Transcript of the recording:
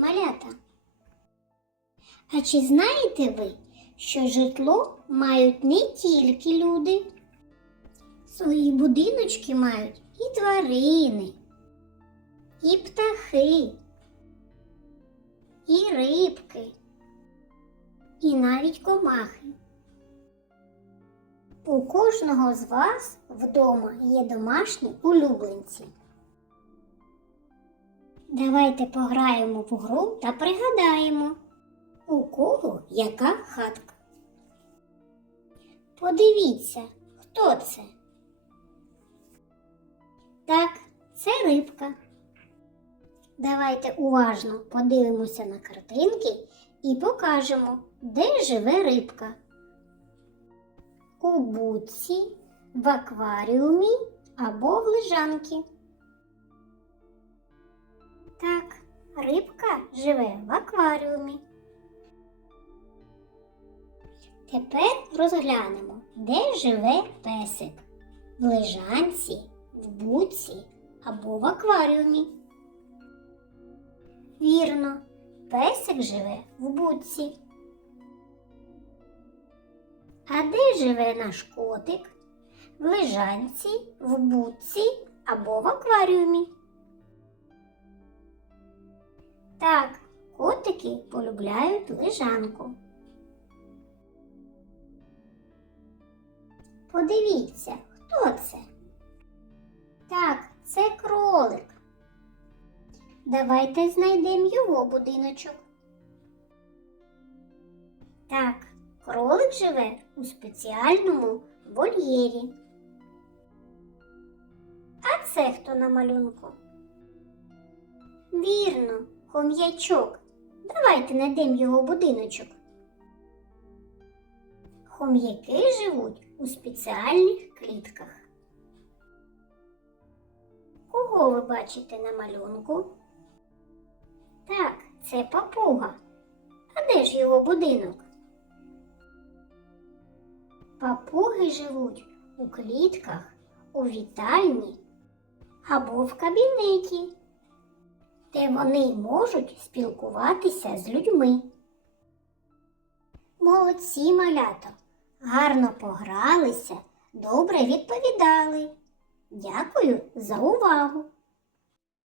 малята! А чи знаєте ви, що житло мають не тільки люди? Свої будиночки мають і тварини, і птахи, і рибки, і навіть комахи. У кожного з вас вдома є домашні улюбленці. Давайте пограємо в гру та пригадаємо, у кого яка хатка. Подивіться, хто це? Так, це рибка. Давайте уважно подивимося на картинки і покажемо, де живе рибка. У будці, в акваріумі або в лежанці. Рибка живе в акваріумі. Тепер розглянемо, де живе песик в лежанці, в будці або в акваріумі. Вірно, песик живе в будці. А де живе наш котик? В лежанці, в будці або в акваріумі? Так, котики полюбляють лежанку. Подивіться, хто це? Так, це кролик. Давайте знайдемо його будиночок. Так, кролик живе у спеціальному вольєрі. А це хто на малюнку? Вірно, хом'ячок. Давайте знайдемо його будиночок. Хом'яки живуть у спеціальних клітках. Кого ви бачите на малюнку? Так, це папуга. А де ж його будинок? Папуги живуть у клітках, у вітальні або в кабінеті, де вони можуть спілкуватися з людьми. Молодці малято, гарно погралися, добре відповідали. Дякую за увагу!